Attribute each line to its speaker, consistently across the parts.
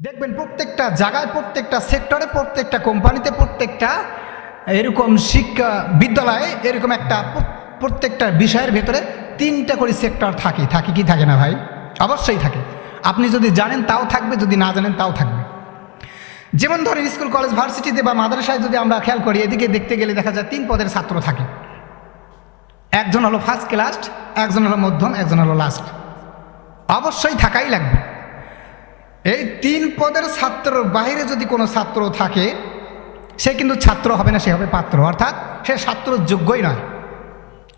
Speaker 1: দেখবেন প্রত্যেকটা জায়গায়, প্রত্যেকটা সেক্টরে প্রত্যেকটা কোম্পানিতে প্রত্যেকটা এরকম শিক্ষা বিদ্যালয়ে এরকম একটা প্রত্যেকটা বিষয়ের ভেতরে তিনটা করে সেক্টর থাকে। থাকে কি থাকে না ভাই? অবশ্যই থাকে। আপনি যদি জানেন তাও থাকবে, যদি না জানেন তাও থাকবে। যেমন ধরেন স্কুল, কলেজ, ভার্সিটিতে বা মাদ্রাসায় যদি আমরা খেয়াল করি, এদিকে দেখতে গেলে দেখা যায় তিন পদের ছাত্র থাকে। একজন হলো ফার্স্ট ক্লাস একজন হলো মধ্যম, একজন হলো লাস্ট অবশ্যই থাকাই লাগবে। এই তিন পদের ছাত্রর বাহিরে যদি কোনো ছাত্র থাকে, সে কিন্তু ছাত্র হবে না, সে হবে পাত্র। অর্থাৎ সে ছাত্র যোগ্যই নয়।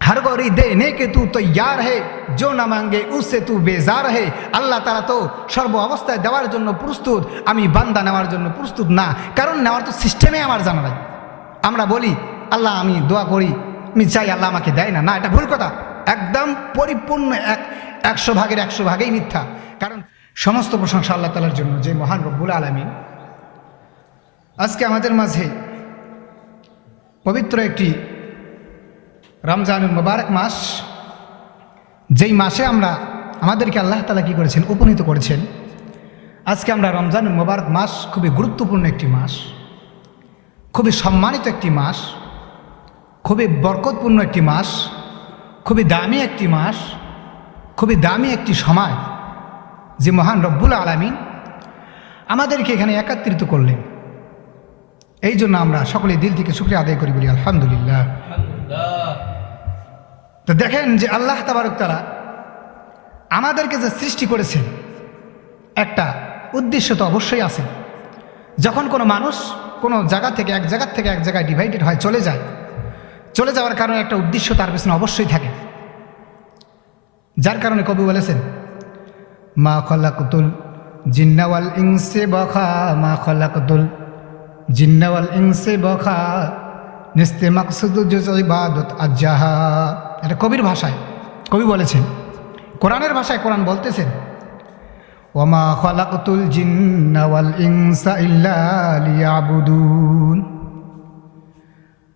Speaker 1: হার গরি দে নে কে তু তো তৈয়ার হে, যো না মাঙ্গে উসে তু বেজার হে। আল্লাহ তারা তো সর্ব অবস্থায় দেওয়ার জন্য প্রস্তুত, আমি বান্দা নেওয়ার জন্য প্রস্তুত না। কারণ নেওয়ার তো সিস্টেমে আমার জানা নাই। আমরা বলি, আল্লাহ আমি দোয়া করি, আমি চাই আল্লাহ আমাকে দেয় না। না, এটা ভুল কথা। একদম পরিপূর্ণ এক, একশো ভাগের একশো ভাগেই মিথ্যা। কারণ সমস্ত প্রশংসা আল্লাহ তালার জন্য, যে মহান রব্বুল আলমিন। আজকে আমাদের মাঝে পবিত্র একটি রমজানুল মোবারক মাস। যেই মাসে আমরা আমাদেরকে আল্লাহ তালা কী করেছেন? উপনীত করেছেন। আজকে আমরা রমজানুল মোবারক মাস খুবই গুরুত্বপূর্ণ একটি মাস। খুবই সম্মানিত একটি মাস। খুবই বরকতপূর্ণ একটি মাস। খুবই দামি একটি মাস। খুবই দামি একটি সময়। যে মহান রব্বুল আলমিন আমাদেরকে এখানে একাত্রিত করলেন। এই জন্য আমরা সকলে দিল থেকে শুক্রিয়া আদায় করি বলি আলহামদুলিল্লাহ। তো দেখেন যে আল্লাহ তাবারক তারা আমাদেরকে যে সৃষ্টি করেছেন একটা উদ্দেশ্য তো অবশ্যই আছে। যখন কোনো মানুষ কোনো জায়গা থেকে এক জায়গা থেকে এক জায়গায় ডিভাইডেড হয় চলে যায় চলে যাওয়ার কারণে একটা উদ্দেশ্য তার পেছনে অবশ্যই থাকে। যার কারণে কবি বলেছেন মা খলাকুতুল জিন্নাওয়াল ইংসে বখা, মা খলাকুতুল জিন্নাওয়াল ইংসে বখা, নিস্তে মাকসুদ ইবাদত আজ্জাহা। এটা কবির ভাষায়, কবি বলেছেন। কোরআনের ভাষায় কোরআন বলতেছেন, ওমা খলাকুতুল জিন্নাওয়াল ইংসা ইল্লা লিয়াবুদুন।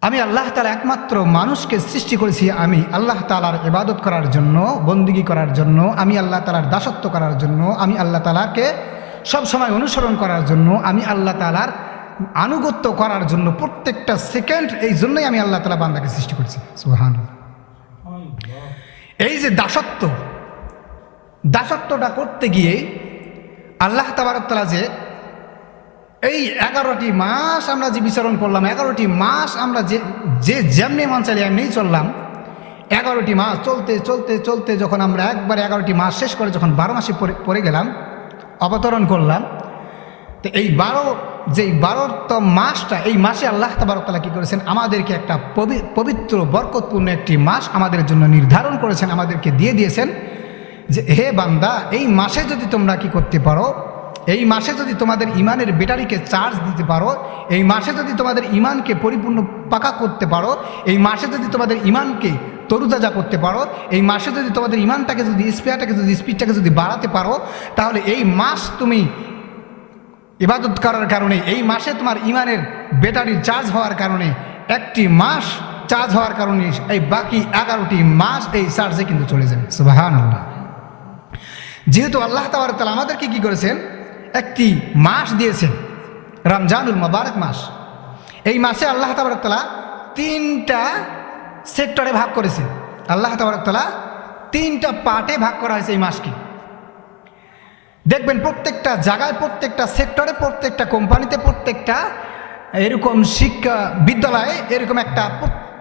Speaker 1: আমি আল্লাহ তালা একমাত্র মানুষকে সৃষ্টি করেছি আমি আল্লাহ তালার ইবাদত করার জন্য, বন্দিগি করার জন্য, আমি আল্লাহ তালার দাসত্ব করার জন্য, আমি আল্লাহ তালাকে সব সময় অনুসরণ করার জন্য, আমি আল্লাহ তালার আনুগত্য করার জন্য প্রত্যেকটা সেকেন্ড এই জন্যই আমি আল্লাহ তালা বান্দাকে সৃষ্টি করছি। সুহান এই যে দাসত্ব, দাসত্বটা করতে গিয়ে আল্লাহ তাবারকতলা যে এই এগারোটি মাস আমরা যে বিচরণ করলাম, এগারোটি মাস আমরা যে যে যেমনি মন চাইলে এমনিই চললাম। এগারোটি মাস চলতে চলতে চলতে যখন আমরা একবার এগারোটি মাস শেষ করে যখন বারো মাসে পরে পড়ে গেলাম, অবতরণ করলাম, তো এই বারো, যেই বারোতম মাসটা, এই মাসে আল্লাহ তাবারকতালা কী করেছেন? আমাদেরকে একটা পবি- পবিত্র, বরকতপূর্ণ একটি মাস আমাদের জন্য নির্ধারণ করেছেন, আমাদেরকে দিয়ে দিয়েছেন যে, হে বান্দা, এই মাসে যদি তোমরা কি করতে পারো এই মাসে যদি তোমাদের ইমানের ব্যাটারিকে চার্জ দিতে পারো, এই মাসে যদি তোমাদের ইমানকে পরিপূর্ণ পাকা করতে পারো, এই মাসে যদি তোমাদের ইমানকে তরুতাজা করতে পারো, এই মাসে যদি তোমাদের ইমানটাকে যদি স্পেয়ারটাকে যদি স্পিডটাকে যদি বাড়াতে পারো, তাহলে এই মাস তুমি ইবাদত করার কারণে, এই মাসে তোমার ইমানের ব্যাটারি চার্জ হওয়ার কারণে, একটি মাস চার্জ হওয়ার কারণে, এই বাকি এগারোটি মাস এই চার্জে কিন্তু চলে যাবে সুবাহান আল্লাহ যেহেতু আল্লাহ তালা আমাদেরকে কি করেছেন? একটি মাস দিয়েছেন, রমজানুল মোবারক মাস। এই মাসে আল্লাহ তালা তিনটা সেক্টরে ভাগ করেছেন। আল্লাহ তালা তিনটা পার্টে ভাগ করা হয়েছে এই মাসকে। দেখবেন প্রত্যেকটা জায়গায়, প্রত্যেকটা সেক্টরে, প্রত্যেকটা কোম্পানিতে, প্রত্যেকটা এরকম শিক্ষা বিদ্যালয়ে এরকম একটা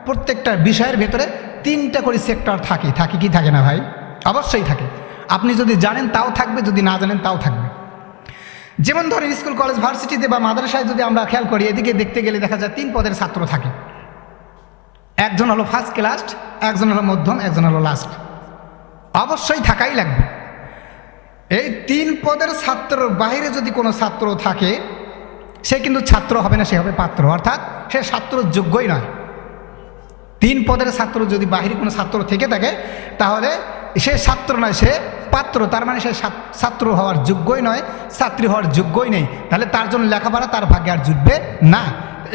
Speaker 1: প্রত্যেকটা বিষয়ের ভেতরে তিনটা করে সেক্টর থাকে। থাকে কি থাকে না ভাই? অবশ্যই থাকে। আপনি যদি জানেন তাও থাকবে, যদি না জানেন তাও থাকবে। যেমন ধরেন স্কুল, কলেজ, ভার্সিটিতে বা মাদ্রাসায় যদি আমরা খেয়াল করি, এদিকে দেখতে গেলে দেখা যায় তিন পদের ছাত্র থাকে। একজন হলো ফার্স্ট ক্লাস একজন হলো মধ্যম, একজন হলো লাস্ট অবশ্যই থাকাই লাগবে। এই তিন পদের ছাত্র বাইরে যদি কোনো ছাত্র থাকে, সে কিন্তু ছাত্র হবে না, সে হবে পাত্র। অর্থাৎ সে ছাত্র যোগ্যই নয়। তিন পদের ছাত্র যদি বাহিরে কোনো ছাত্র থেকে থাকে, তাহলে সে ছাত্র নয়, সে পাত্র, তার মানে সে ছাত্র হওয়ার যোগ্যই নয়, ছাত্রী হওয়ার যোগ্যই নেই। তাহলে তার জন্য লেখাপড়া, তার ভাগ্যে আর জুটবে না।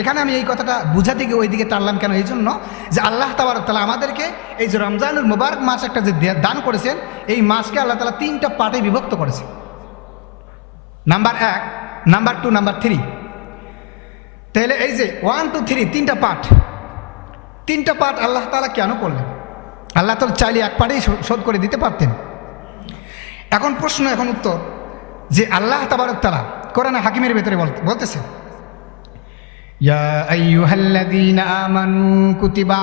Speaker 1: এখানে আমি এই কথাটা বুঝা বুঝাতে গিয়ে ওইদিকে টানলাম কেন? এই জন্য যে আল্লাহ তাবার তালা আমাদেরকে এই যে রমজানুল মুবারক মাস একটা যে দান করেছেন, এই মাসকে আল্লাহ তালা তিনটা পার্টে বিভক্ত করেছে নাম্বার এক, নাম্বার টু, নাম্বার থ্রি। তাহলে এই যে ওয়ান, টু, থ্রি, তিনটা পার্ট তিনটা পার্ট আল্লাহ তালা কেন করলেন? আল্লাহ তো চাইলে এক পার্টেই শোধ করে দিতে পারতেন। এখন প্রশ্ন, এখন উত্তর। যে আল্লাহ তাবারক তালা কোরআন হাকিমের ভেতরে বল- বলতেছেন ইয়া আমানু কুতিবা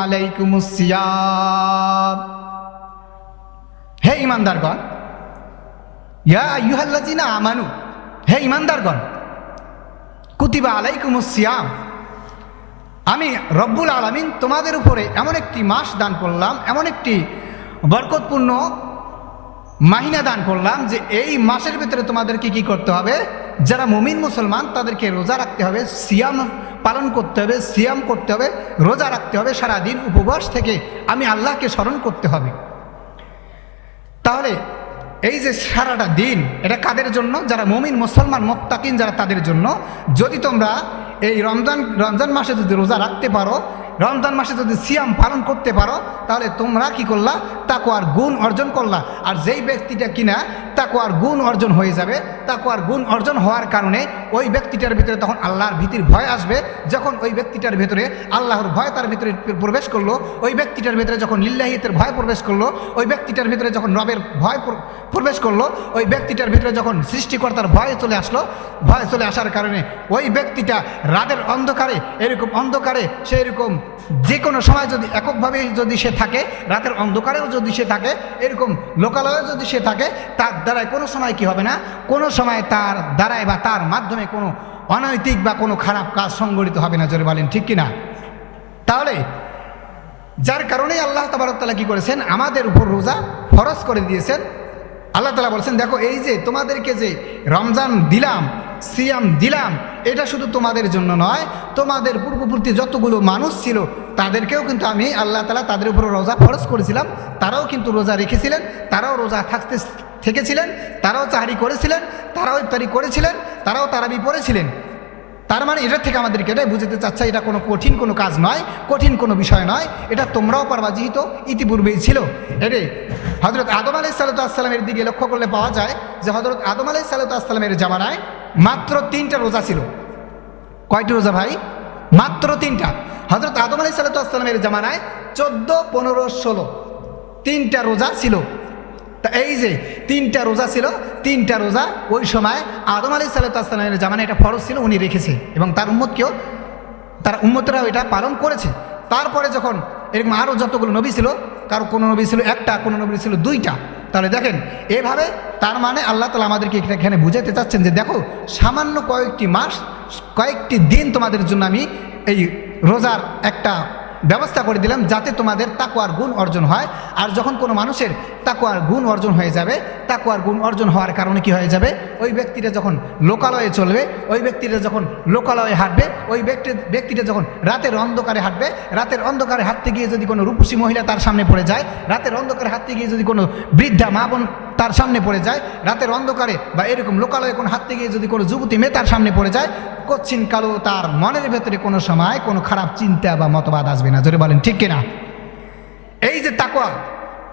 Speaker 1: হে ইমানদারগণ ইয়া আইয়ুহাল্লাযীনা আমানু, হে ইমানদারগণ কুতিবা আলাইকুমুস সিয়াম। আমি রব্বুল আলামিন তোমাদের উপরে এমন একটি মাস দান করলাম, এমন একটি বরকতপূর্ণ মাহিনা দান করলাম যে এই মাসের ভিতরে তোমাদেরকে কি করতে হবে? যারা মুমিন মুসলমান, তাদেরকে রোজা রাখতে হবে, সিয়াম পালন করতে হবে, সিয়াম করতে হবে, রোজা রাখতে হবে, সারাদিন উপবাস থেকে আমি আল্লাহকে স্মরণ করতে হবে। তাহলে এই যে সারাটা দিন, এটা কাদের জন্য? যারা মমিন, মুসলমান, মোত্তাকিন, যারা তাদের জন্য। যদি তোমরা এই রমজান রমজান মাসে যদি রোজা রাখতে পারো রমজান মাসে যদি সিয়াম পালন করতে পারো, তাহলে তোমরা কি করলা? তাকোয়ার গুণ অর্জন করলা। আর যেই ব্যক্তিটা কিনা তাকোয়ার গুণ অর্জন হয়ে যাবে তাকোয়ার গুণ অর্জন হওয়ার কারণে ওই ব্যক্তিটার ভিতরে তখন আল্লাহর ভীতির ভয় আসবে। যখন ওই ব্যক্তিটার ভিতরে আল্লাহর ভয় তার ভিতরে প্রবেশ করল, ওই ব্যক্তিটার ভিতরে যখন লিল্লাহিতের ভয় প্রবেশ করল, ওই ব্যক্তিটার ভিতরে যখন রবের ভয় প্রবেশ করল, ওই ব্যক্তিটার ভিতরে যখন সৃষ্টিকর্তার ভয় চলে আসলো, ভয় চলে আসার কারণে ওই ব্যক্তিটা রাতের অন্ধকারে, এরকম অন্ধকারে সে এরকম যে কোনো সময় যদি এককভাবে যদি সে থাকে, রাতের অন্ধকারেও যদি সে থাকে, এরকম লোকালয়ে যদি সে থাকে, তার দ্বারায় কোনো সময় কি হবে না? কোনো সময় তার দ্বারায় বা তার মাধ্যমে কোনো অনৈতিক বা কোনো খারাপ কাজ সংগঠিত হবে না, জোরে বলেন, ঠিক কিনা? তাহলে, যার কারণেই আল্লাহ তাবারকতালা কি করেছেন? আমাদের উপর রোজা ফরজ করে দিয়েছেন। আল্লাহ তালা বলছেন, দেখো, এই যে তোমাদেরকে যে রমজান দিলাম, সিয়াম দিলাম, এটা শুধু তোমাদের জন্য নয়, তোমাদের পূর্ববর্তী যতগুলো মানুষ ছিল, তাদেরকেও কিন্তু আমি আল্লাহ তালা তাদের উপর রোজা ফরজ করেছিলাম, তারাও কিন্তু রোজা রেখেছিলেন, তারাও রোজা থাকতে থেকেছিলেন, তারাও চাহারি করেছিলেন, তারাও ইফতারি করেছিলেন, তারাও তারাবি পড়েছিলেন। তার মানে এটার থেকে আমাদেরকে এটাই বুঝতে চাচ্ছে, এটা কোনো কঠিন কোনো কাজ নয়, কঠিন কোনো বিষয় নয়। এটা তোমরাও পারবা, যেহেতু ইতিপূর্বেই ছিল। এরে হজরত আদম আলাই সাল্লাতামের দিকে লক্ষ্য করলে পাওয়া যায় যে হজরত আদম আলাই সাল্লাতামের জামানায় মাত্র তিনটা রোজা ছিল। কয়টি রোজা ভাই? মাত্র তিনটা। হজরত আদম আলাই সাল্লাতামের জামানায় চোদ্দ, পনেরো, ষোলো তিনটা রোজা ছিল। তা এই যে তিনটা রোজা ছিল, তিনটা রোজা ওই সময় আদম আলী সাল্লামের জামানে এটা ফরজ ছিল, উনি রেখেছে। এবং তার উম্মতকেও, তার উম্মতরাও এটা পালন করেছে। তারপরে যখন এরকম আরও যতগুলো নবী ছিল, কারও কোনো নবী ছিল একটা, কোনো নবী ছিল দুইটা, তাহলে দেখেন, এভাবে তার মানে আল্লাহ তালা আমাদেরকে এখানে বুঝাতে চাচ্ছেন যে দেখো, সামান্য কয়েকটি মাস, কয়েকটি দিন তোমাদের জন্য আমি এই রোজার একটা ব্যবস্থা করে দিলাম যাতে তোমাদের তাকুয়ার গুণ অর্জন হয়। আর যখন কোনো মানুষের তাকুয়ার গুণ অর্জন হয়ে যাবে তাকুয়ার গুণ অর্জন হওয়ার কারণে কি হয়ে যাবে? ওই ব্যক্তিটা যখন লোকালয়ে চলবে, ওই ব্যক্তিটা যখন লোকালয়ে হাঁটবে, ওই ব্যক্তি, ব্যক্তিটা যখন রাতের অন্ধকারে হাঁটবে, রাতের অন্ধকারে হাঁটতে গিয়ে যদি কোনো রূপসী মহিলা তার সামনে পড়ে যায়, রাতের অন্ধকারে হাঁটতে গিয়ে যদি কোনো বৃদ্ধা মা বোন তার সামনে পড়ে যায়, রাতের অন্ধকারে বা এরকম লোকালয়ে কোনো হাঁটতে গিয়ে যদি কোনো যুবতী মেয়ে তার সামনে পড়ে যায়, কচ্ছিন কালো তার মনের ভেতরে কোনো সময় কোনো খারাপ চিন্তা বা মতবাদ আসবে না। জোরে বলেন, ঠিক কিনা? এই যে তাকোয়া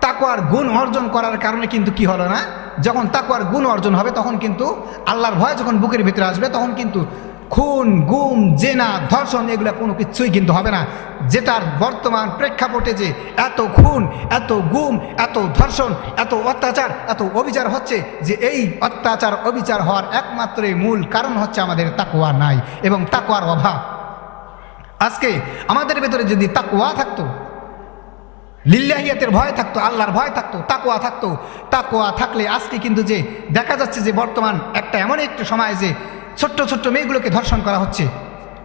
Speaker 1: তাকোয়ার গুণ অর্জন করার কারণে কিন্তু কি হলো না? যখন তাকোয়ার গুণ অর্জন হবে, তখন কিন্তু আল্লাহর ভয় যখন বুকের ভিতরে আসবে, তখন কিন্তু খুন, গুম, জেনা, ধর্ষণ, এগুলো কোনো কিছুই কিন্তু হবে না। যেটার বর্তমান প্রেক্ষাপটে যে এত খুন, এত গুম, এত ধর্ষণ, এত অত্যাচার, এত অবিচার হচ্ছে যে এই অত্যাচার, অবিচার হওয়ার একমাত্র মূল কারণ হচ্ছে আমাদের তাকোয়া নাই এবং তাকোয়ার অভাব। আজকে আমাদের ভেতরে যদি তাকোয়া থাকতো, লিল্লাহিয়াতের ভয় থাকতো, আল্লাহর ভয় থাকতো তাকোয়া থাকতো তাকোয়া থাকলে আজকে কিন্তু যে দেখা যাচ্ছে যে বর্তমান একটা এমন একটা সময় যে ছোট্ট ছোট্ট মেয়েগুলোকে ধর্ষণ করা হচ্ছে।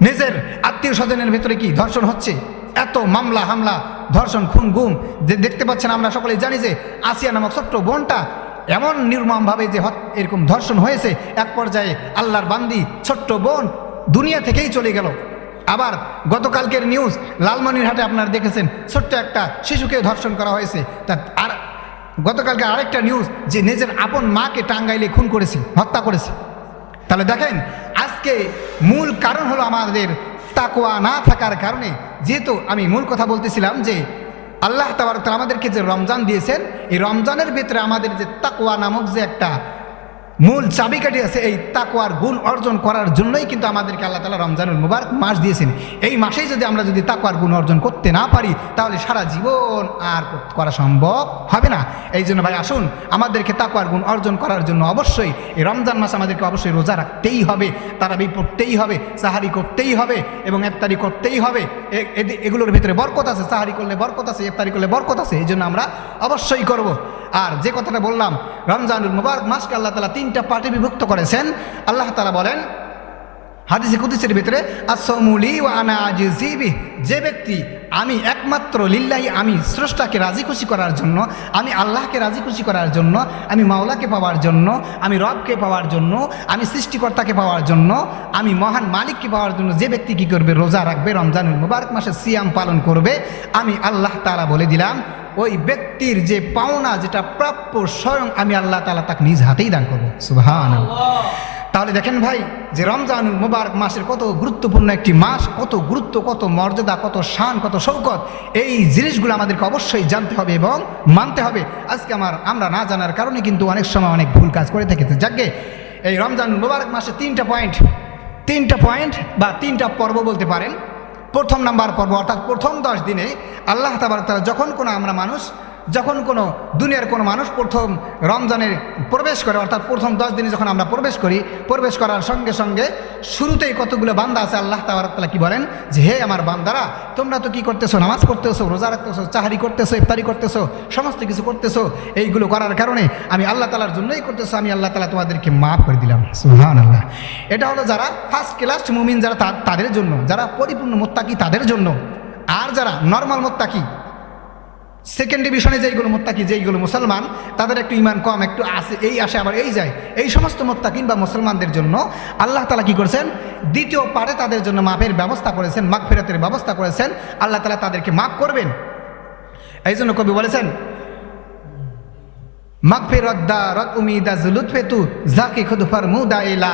Speaker 1: নিজের আত্মীয় স্বজনের ভেতরে কি ধর্ষণ হচ্ছে? এত মামলা, হামলা, ধর্ষণ, খুন, গুম যে দেখতে পাচ্ছেন আমরা সকলেই জানি যে আসিয়া নামক ছোট্ট বোনটা এমন নির্মমভাবে যে এরকম ধর্ষণ হয়েছে, এক পর্যায়ে আল্লাহর বান্দি ছোট্ট বোন দুনিয়া থেকেই চলে গেল। আবার গতকালকের নিউজ, লালমনিরহাটে আপনারা দেখেছেন, ছোট্ট একটা শিশুকে ধর্ষণ করা হয়েছে। তা আর গতকালকে আরেকটা নিউজ, যে নিজের আপন মাকে টাঙ্গাইলে খুন করেছে, হত্যা করেছে। তাহলে দেখেন, আজকে মূল কারণ হলো আমাদের তাকোয়া না থাকার কারণে, যেহেতু আমি মূল কথা বলতেছিলাম যে আল্লাহ তাবার আমাদেরকে যে রমজান দিয়েছেন, এই রমজানের ভিতরে আমাদের যে তাকোয়া নামক যে একটা মূল চাবিকাঠি আছে এই তাকওয়ার গুণ অর্জন করার জন্যই কিন্তু আমাদেরকে আল্লাহ তালা রমজানুল মুবারক মাস দিয়েছেন। এই মাসেই যদি আমরা যদি তাকওয়ার গুণ অর্জন করতে না পারি, তাহলে সারা জীবন আর করা সম্ভব হবে না। এই জন্য ভাই আসুন, আমাদেরকে তাকওয়ার গুণ অর্জন করার জন্য অবশ্যই এই রমজান মাস আমাদেরকে অবশ্যই রোজা রাখতেই হবে, তারাবি পড়তেই হবে, সাহারি করতেই হবে এবং ইফতারি করতেই হবে। এগুলোর ভিতরে বরকত আছে, সাহারি করলে বরকত আছে, ইফতারি করলে বরকত আছে, এই জন্য আমরা অবশ্যই করব। আর যে কথাটা বললাম, রমজানুল মুবারক, মাসকে আল্লাহ তালা তিনটা পার্টি বিভক্ত করেছেন। আল্লাহ তালা বলেন হাদিসে কুদিসের ভিতরে আসমুলি ও আনা আজিবি যে ব্যক্তি, আমি একমাত্র লিল্লাহি, আমি স্রষ্টাকে রাজি খুশি করার জন্য, আমি আল্লাহকে রাজি খুশি করার জন্য, আমি মাওলাকে পাওয়ার জন্য, আমি রবকে পাওয়ার জন্য, আমি সৃষ্টিকর্তাকে পাওয়ার জন্য, আমি মহান মালিককে পাওয়ার জন্য যে ব্যক্তি কী করবে, রোজা রাখবে, রমজানুল মুবারক মাসে সিয়াম পালন করবে, আমি আল্লাহ তালা বলে দিলাম, ওই ব্যক্তির যে পাওনা, যেটা প্রাপ্য, স্বয়ং আমি আল্লাহ তালা তাকে নিজ হাতেই দান করব। সুবহান তাহলে দেখেন ভাই, যে রমজানুল মুবারক মাসের কত গুরুত্বপূর্ণ একটি মাস, কত গুরুত্ব, কত মর্যাদা, কত শান, কত শৌকত, এই জিনিসগুলো আমাদেরকে অবশ্যই জানতে হবে এবং মানতে হবে। আজকে আমার, আমরা না জানার কারণে কিন্তু অনেক সময় অনেক ভুল কাজ করে থাকি। যাকে, এই রমজানুল মুবারক মাসে তিনটা পয়েন্ট তিনটা পয়েন্ট বা তিনটা পর্ব বলতে পারেন। প্রথম নাম্বার পর্ব অর্থাৎ প্রথম দশ দিনে আল্লাহ তাবার তারা যখন কোনো আমরা মানুষ যখন কোনো দুনিয়ার কোনো মানুষ প্রথম রমজানের প্রবেশ করে, অর্থাৎ প্রথম দশ দিনে যখন আমরা প্রবেশ করি, প্রবেশ করার সঙ্গে সঙ্গে শুরুতেই কতগুলো বান্দা আছে আল্লাহ তাবারতালা কি বলেন? যে, হে আমার বান্দারা, তোমরা তো কি করতেছো? নামাজ পড়তেছো, রোজা রাখতেছো, চাহারি করতেছো, ইফতারি করতেছো, সমস্ত কিছু করতেছো, এইগুলো করার কারণে আমি আল্লাহ তালার জন্যই করতেছো, আমি আল্লাহ তালা তোমাদেরকে মাফ করে দিলাম। সুহান আল্লাহ এটা হলো যারা ফার্স্ট ক্লাস মুমিন, যারা তাদের জন্য, যারা পরিপূর্ণ মোত্তাকি তাদের জন্য। আর যারা নর্মাল মোত্তাকি সেকেন্ড ডিভিশনে যেইগুলো মোত্তাকি যেইগুলো মুসলমান, তাদের একটু ইমান কম, একটু আসে এই আসে আবার এই যায়। এই সমস্ত মোত্তাকিন বা মুসলমানদের জন্য আল্লাহ তালা কি করেছেন? দ্বিতীয় পারে তাদের জন্য মাপের ব্যবস্থা করেছেন মাঘ ফেরাতের ব্যবস্থা করেছেন, আল্লাহ তালা তাদেরকে মাফ করবেন। এই জন্য কবি বলেছেন খুদফার এলা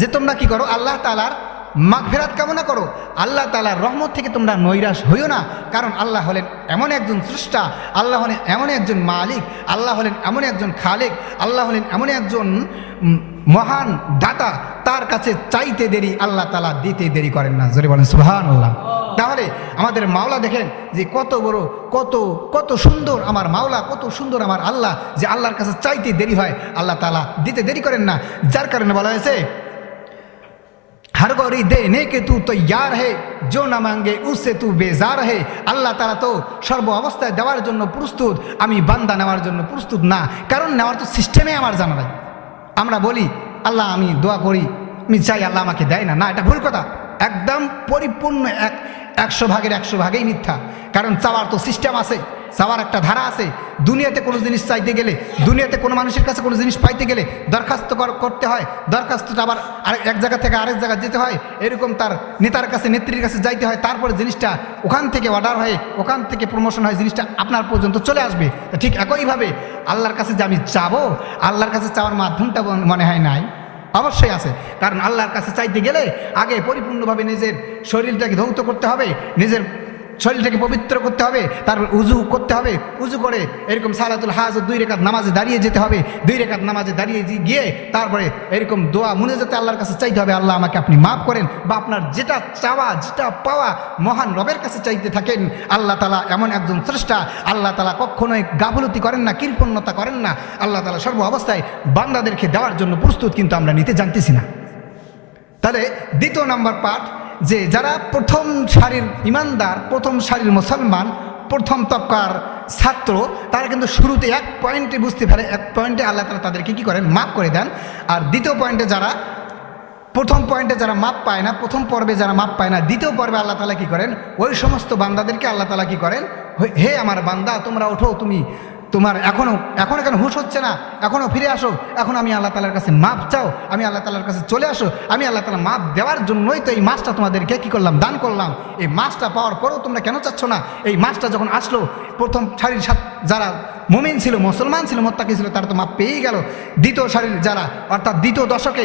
Speaker 1: যে তোমরা কি করো, আল্লাহ তালার মাগফিরাত কামনা করো। আল্লাহ তালার রহমত থেকে তোমরা নৈরাশ হইও না। কারণ আল্লাহ হলেন এমন একজন স্রষ্টা, আল্লাহ হলেন এমন একজন মালিক, আল্লাহ হলেন এমন একজন খালেক, আল্লাহ হলেন এমন একজন মহান দাতা। তার কাছে চাইতে দেরি আল্লাহ তালা দিতে দেরি করেন না। জোরে বলেন সুবহান আল্লাহ তাহলে আমাদের মাওলা দেখেন যে কত বড়, কত কত সুন্দর আমার মাওলা, কত সুন্দর আমার আল্লাহ যে আল্লাহর কাছে চাইতে দেরি হয়, আল্লাহ তালা দিতে দেরি করেন না। যার কারণে বলা হয়েছে हर गौरी देने के तू तैयार है जो না মাঙ্গে উসে তু বেজার হে আল্লাহ তারা তো সর্ব অবস্থায় দেওয়ার জন্য প্রস্তুত আমি বান্দা নেওয়ার জন্য প্রস্তুত না কারণ নেওয়ার তো সিস্টেমে আমার জানা নাই আমরা বলি আল্লাহ আমি দোয়া করি আমি চাই আল্লাহ আমাকে দেয় না না এটা ভুল কথা একদম পরিপূর্ণ এক, একশো ভাগের একশো ভাগেই মিথ্যা। কারণ চাওয়ার তো সিস্টেম আছে, চাওয়ার একটা ধারা আছে। দুনিয়াতে কোনো জিনিস চাইতে গেলে, দুনিয়াতে কোনো মানুষের কাছে কোনো জিনিস পাইতে গেলে দরখাস্ত কর- করতে হয়। দরখাস্তটা আবার আরেক এক জায়গা থেকে আরেক জায়গায় যেতে হয়। এরকম তার নেতার কাছে, নেত্রীর কাছে যাইতে হয়। তারপরে জিনিসটা ওখান থেকে অর্ডার হয়ে, ওখান থেকে প্রমোশন হয়, জিনিসটা আপনার পর্যন্ত চলে আসবে। ঠিক একইভাবে আল্লাহর কাছে যে আমি চাবো, আল্লাহর কাছে চাওয়ার মাধ্যমটা মনে হয় নাই। অবশ্যই আছে। কারণ আল্লাহর কাছে চাইতে গেলে আগে পরিপূর্ণভাবে নিজের শরীরটাকে ধৌত করতে হবে, নিজের শরীরটাকে পবিত্র করতে হবে, তারপর উজু করতে হবে। উজু করে এরকম সালাতুল হাজ দুই রেখাত নামাজে দাঁড়িয়ে যেতে হবে। দুই রেখাত নামাজে দাঁড়িয়ে গিয়ে তারপরে এরকম দোয়া মনে যেতে আল্লাহর কাছে চাইতে হবে, আল্লাহ আমাকে আপনি মাফ করেন বা আপনার যেটা চাওয়া, যেটা পাওয়া মহান রবের কাছে চাইতে থাকেন, আল্লাহ তালা এমন একজন স্রষ্টা, আল্লাহ তালা কখনোই গাফলতি করেন না, কৃপণতা করেন না। আল্লাহ তালা সর্ব অবস্থায় বান্দাদেরকে দেওয়ার জন্য প্রস্তুত, কিন্তু আমরা নিতে জানতেছি না। তাহলে দ্বিতীয় নাম্বার পার্ট যে যারা প্রথম সারির ইমানদার, প্রথম সারির মুসলমান, প্রথম তবকার ছাত্র, তারা কিন্তু শুরুতে এক পয়েন্টে বুঝতে পারে, এক পয়েন্টে আল্লাহ তালা তাদেরকে কী করেন? মাফ করে দেন। আর দ্বিতীয় পয়েন্টে যারা, প্রথম পয়েন্টে যারা মাপ পায় না, প্রথম পর্বে যারা মাপ পায় না, দ্বিতীয় পর্বে আল্লাহ তালা কী করেন? ওই সমস্ত বান্দাদেরকে আল্লাহ তালা কী করেন? হে আমার বান্দা, তোমরা ওঠো, তুমি তোমার এখনও এখনও কেন হুশ হচ্ছে না? এখনও ফিরে আসো। এখন আমি আল্লাহ তালার কাছে মাপ চাও, আমি আল্লাহ তালার কাছে চলে আসো, আমি আল্লাহ তালা মাপ দেওয়ার জন্যই তো এই মাছটা তোমাদেরকে কী করলাম, দান করলাম। এই মাছটা পাওয়ার পরেও তোমরা কেন চাচ্ছ না? এই মাছটা যখন আসলো, প্রথম সারির সাত, যারা মুমিন ছিল, মুসলমান ছিল, মোত্তাকি ছিল, তারা তো মাপ পেয়েই গেল। দ্বিতীয় সারির যারা, অর্থাৎ দ্বিতীয় দশকে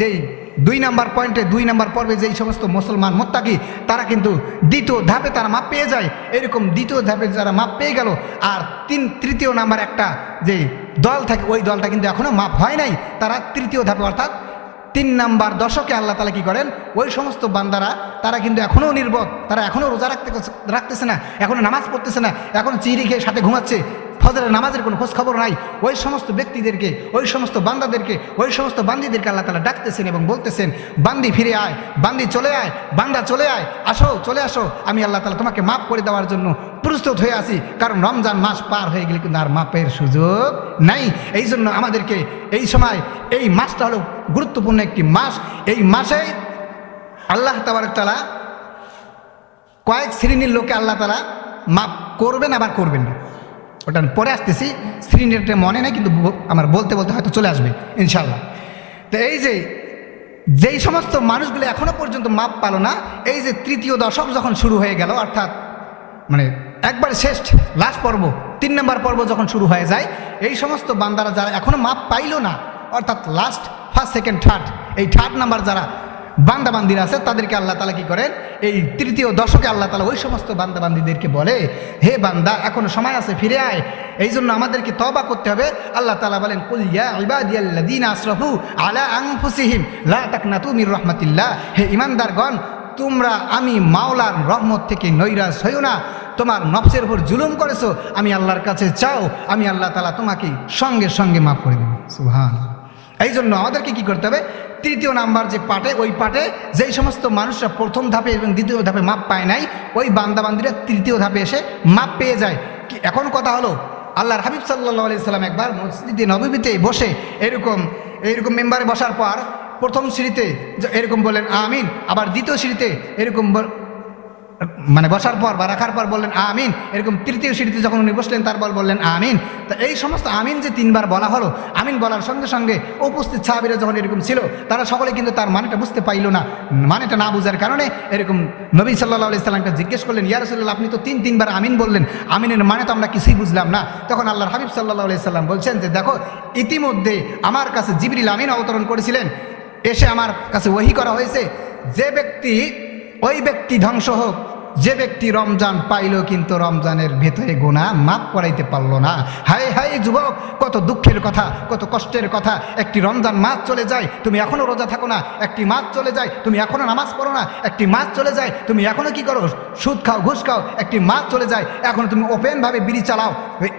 Speaker 1: যেই দুই নাম্বার পয়েন্টে, দুই নাম্বার পর্বে যেই সমস্ত মুসলমান মোত্তাকি, তারা কিন্তু দ্বিতীয় ধাপে তারা মাপ পেয়ে যায়। এরকম দ্বিতীয় ধাপে যারা মাপ পেয়ে গেল, আর তিন তৃতীয় নাম্বার একটা যে দল থাকে, ওই দলটা কিন্তু এখনও মাপ হয় নাই। তারা তৃতীয় ধাপে, অর্থাৎ তিন নাম্বার দশকে আল্লাহ তালা কি করেন? ওই সমস্ত বান্দারা, তারা কিন্তু এখনও নির্বোধ, তারা এখনও রোজা রাখতে রাখতেছে না এখনও নামাজ পড়তেছে না, এখন চিড়ি খেয়ে সাথে ঘুমাচ্ছে। ফজরের নামাজের কোনো খোঁজ খবর নাই। ওই সমস্ত ব্যক্তিদেরকে, ওই সমস্ত বান্দাদেরকে, ওই সমস্ত বান্দিদেরকে আল্লাহ তালা ডাকতেছেন এবং বলতেছেন, বান্দি ফিরে আয়, বান্দি চলে আয়, বান্দা চলে আয়, আসো, চলে আসো। আমি আল্লাহ তালা তোমাকে মাফ করে দেওয়ার জন্য প্রস্তুত হয়ে আসি কারণ রমজান মাস পার হয়ে গেলে কিন্তু আর মাপের সুযোগ নাই। এই জন্য আমাদেরকে এই সময় এই মাসটা হলো গুরুত্বপূর্ণ একটি মাস। এই মাসে আল্লাহ তালা কয়েক শ্রেণির লোকে আল্লাহ তালা মাপ করবেন, আবার করবেন না। ওটা পরে আসতেছি। শ্রেণীটা মনে নেই, কিন্তু আমার বলতে বলতে হয়তো চলে আসবে ইনশাল্লাহ তো এই যে, যেই সমস্ত মানুষগুলো এখনও পর্যন্ত মাপ পালো না, এই যে তৃতীয় দশক যখন শুরু হয়ে গেল, অর্থাৎ মানে একবার শেষ, লাস্ট পর্ব, তিন নম্বর পর্ব যখন শুরু হয়ে যায়, এই সমস্ত বান্দারা যারা এখনও মাপ পাইলো না, অর্থাৎ লাস্ট, ফার্স্ট, সেকেন্ড, থার্ড, এই থার্ড নাম্বার যারা বান্দাবান্দিরা আছে, তাদেরকে আল্লাহ তালা কি করেন? এই তৃতীয় দশকে আল্লাহ তালা ওই সমস্ত বান্দাবান্দিদেরকে বলে, হে বান্দা, এখনও সময় আছে, ফিরে আয়। এই জন্য আমাদেরকে তবা করতে হবে। আল্লাহ তালা বলেন আশরাফু আলা আংফুসিহিম লা মির রহমাতিল্লাহ। হে ইমানদারগণ, তোমরা আমি মাওলার রহমত থেকে নৈরাশ হইও না। তোমার নফসের উপর জুলুম করেছ, আমি আল্লাহর কাছে চাও, আমি আল্লাহ তালা তোমাকে সঙ্গে সঙ্গে মাফ করে দেব। সুহান এই জন্য আমাদেরকে কি করতে হবে? তৃতীয় নাম্বার যে পাটে, ওই পাটে যেই সমস্ত মানুষরা প্রথম ধাপে এবং দ্বিতীয় ধাপে মাপ পায় নাই, ওই বান্দাবান্দিরা তৃতীয় ধাপে এসে মাপ পেয়ে যায়। কি, এখন কথা হলো, আল্লাহর হাবিব সাল্লাহ আলি সাল্লাম একবার মসজিদে নবীতে বসে এরকম এরকম মেম্বারে বসার পর প্রথম সিঁড়িতে এরকম বলেন আমিন। আবার দ্বিতীয় সিঁড়িতে এরকম মানে বসার পর বা রাখার পর বললেন, আমিন। এরকম তৃতীয় সিঁড়িতে যখন উনি বসলেন, তারপর বললেন, আমিন। তা এই সমস্ত আমিন যে তিনবার বলা হলো, আমিন বলার সঙ্গে সঙ্গে উপস্থিত সাহাবিরা যখন এরকম ছিল, তারা সকলে কিন্তু তার মানেটা বুঝতে পাইল না। মানেটা না বুঝার কারণে এরকম নবী সাল্লাহ আলাইসাল্লামকে জিজ্ঞেস করলেন ইয়ারসুল্লাহ আপনি তো তিন তিনবার আমিন বললেন। আমিনের মানে তো আমরা কিছুই বুঝলাম না। তখন আল্লাহর হাবিব সাল্লাহ আলাইসাল্লাম বলছেন যে, দেখো, ইতিমধ্যে আমার কাছে জিবরিল আমিন অবতরণ করেছিলেন। এসে আমার কাছে ওহি করা হয়েছে। যে ব্যক্তি, ওই ব্যক্তি ধ্বংস হোক যে ব্যক্তি রমজান পাইল কিন্তু রমজানের ভেতরে গোনা মাফ করাইতে পারল না। হাই হাই যুবক, কত দুঃখের কথা, কত কষ্টের কথা। একটি রমজান মাস চলে যায়, তুমি এখনও রোজা থাকো না। একটি মাস চলে যায়, তুমি এখনও নামাজ পড়ো না। একটি মাস চলে যায়, তুমি এখনও কি করো? সুদ খাও, ঘুষ খাও। একটি মাস চলে যায়, এখন তুমি ওপেনভাবে বিড়ি চালাও।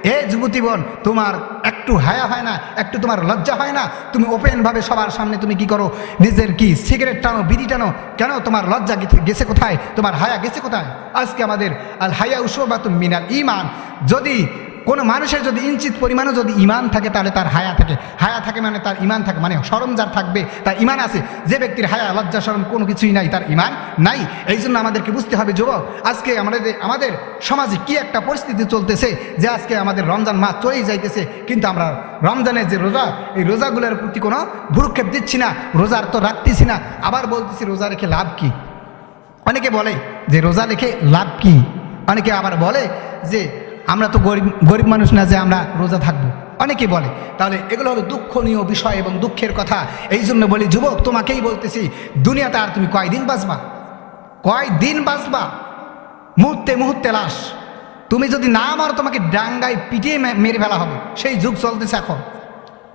Speaker 1: এ যুবতী বোন, তোমার একটু হায়া হয় না, একটু তোমার লজ্জা হয় না? তুমি ওপেনভাবে সবার সামনে তুমি কি করো? নিজের কি সিগারেট টানো, বিড়ি টানো? কেন তোমার লজ্জা গেছে- কোথায়? তোমার হায়া গেছে কোথায়? আজকে আমাদের আল হায়া উসবাতুম মিনাল ইমান যদি কোনো মানুষের যদি ইঞ্চিত পরিমাণও যদি ইমান থাকে, তাহলে তার হায়া থাকে। হায়া থাকে মানে তার ইমান থাকে মানে সরম যার থাকবে, তার ইমান আছে। যে ব্যক্তির হায়া, লজ্জা সরম কোনো কিছুই নাই, তার ইমান নাই। এই জন্য আমাদেরকে বুঝতে হবে, যুবক, আজকে আমাদের আমাদের সমাজে কি একটা পরিস্থিতি চলতেছে যে আজকে আমাদের রমজান মাস চলেই যাইতেছে, কিন্তু আমরা রমজানের যে রোজা, এই রোজাগুলোর প্রতি কোনো ভুরুক্ষেপ দিচ্ছি না, রোজার তো রাখতেছি না। আবার বলতেছি, রোজা রেখে লাভ কি? অনেকে বলে যে, রোজা রেখে লাভ কি? অনেকে আবার বলে যে আমরা তো গরিব গরিব মানুষ না যে আমরা রোজা থাকব। অনেকে বলে, তাহলে এগুলো হলো দুঃখনীয় বিষয় এবং দুঃখের কথা। এই জন্য বলি, যুবক, তোমাকেই বলতেছি, দুনিয়াতে আর তুমি কয়দিন বাঁচবা? কয়দিন বাঁচবা? মুহূর্তে মুহূর্তে লাশ। তুমি যদি না মারো, তোমাকে ডাঙ্গায় পিটিয়ে মেরে ফেলা হবে। সেই যুগ চলতেছে এখন।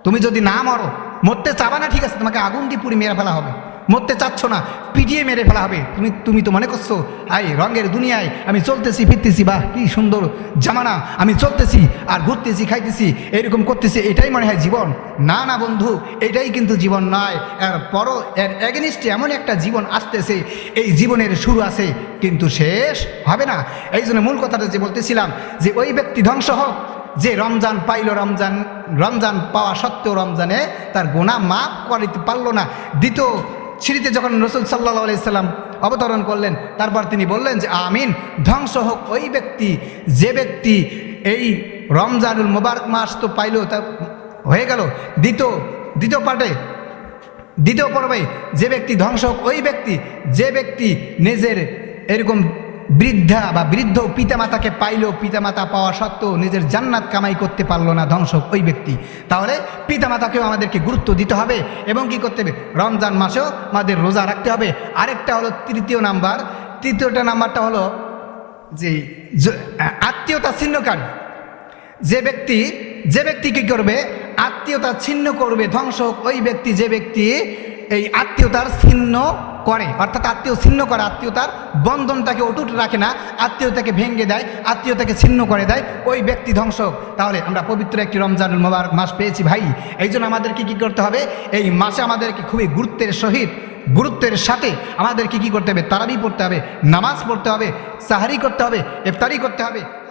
Speaker 1: তুমি যদি না মারো, মরতে চাবা না, ঠিক আছে, তোমাকে আগুন দিয়ে পুড়ি মেরে ফেলা হবে। মরতে চাচ্ছ না, পিটিয়ে মেরে ফেলা হবে। তুমি তুমি তো মনে করছ আই রঙের দুনিয়ায় আমি চলতেছি, ফিরতেছি, বাহ, কি সুন্দর জামানা, আমি চলতেছি আর ঘুরতেছি, খাইতেছি, এরকম করতেছি, এটাই মনে হয় জীবন। না না, বন্ধু, এটাই কিন্তু জীবন নয়। এর পরও এর এগেনিস্টে এমন একটা জীবন আসতেছে, এই জীবনের শুরু আছে, কিন্তু শেষ হবে না। এই জন্য মূল কথাটা যে বলতেছিলাম, যে ওই ব্যক্তি ধ্বংস হোক, যে রমজান পাইল রমজান রমজান পাওয়া সত্ত্বেও রমজানে তার গোনা মাফ করিতে পারল না। দ্বিতীয় সিঁড়িতে যখন রসুল সাল্লাহ আলাইসাল্লাম অবতরণ করলেন, তারপর তিনি বললেন যে, আমিন, ধ্বংস হোক ওই ব্যক্তি, যে ব্যক্তি এই রমজানুল মোবারক মাস তো পাইল, তা হয়ে গেল। দ্বিতীয় দ্বিতীয় পাটে দ্বিতীয় পর্বে যে ব্যক্তি ধ্বংস হোক ওই ব্যক্তি, যে ব্যক্তি নিজের এরকম বৃদ্ধা বা বৃদ্ধ পিতামাতাকে পাইলেও পিতামাতা পাওয়া সত্ত্বেও নিজের জান্নাত কামাই করতে পারল না, ধ্বংস ওই ব্যক্তি। তাহলে পিতামাতাকেও আমাদেরকে গুরুত্ব দিতে হবে এবং কি করতে হবে? রমজান মাসেও আমাদের রোজা রাখতে হবে। আরেকটা হলো তৃতীয় নাম্বার। তৃতীয়টা নাম্বারটা হলো যে আত্মীয়তা ছিন্নকারী যে ব্যক্তি যে ব্যক্তি কী করবে? আত্মীয়তা ছিন্ন করবে, ধ্বংস ওই ব্যক্তি, যে ব্যক্তি এই আত্মীয়তার ছিন্ন করে, অর্থাৎ আত্মীয় ছিন্ন করে, আত্মীয়তার বন্ধনটাকে অটুট রাখে না, আত্মীয়তাকে ভেঙে দেয়, আত্মীয়তাকে ছিন্ন করে দেয়, ওই ব্যক্তি ধ্বংস তাহলে আমরা পবিত্র একটি রমজানুল মোবারক মাস পেয়েছি ভাই। এই জন্য আমাদেরকে কী করতে হবে? এই মাসে আমাদেরকে খুবই গুরুত্বের সহিত, গুরুত্বের সাথে আমাদেরকে কী করতে হবে? তারাবি পড়তে হবে, নামাজ পড়তে হবে, সাহারি করতে হবে, ইফতারি করতে হবে।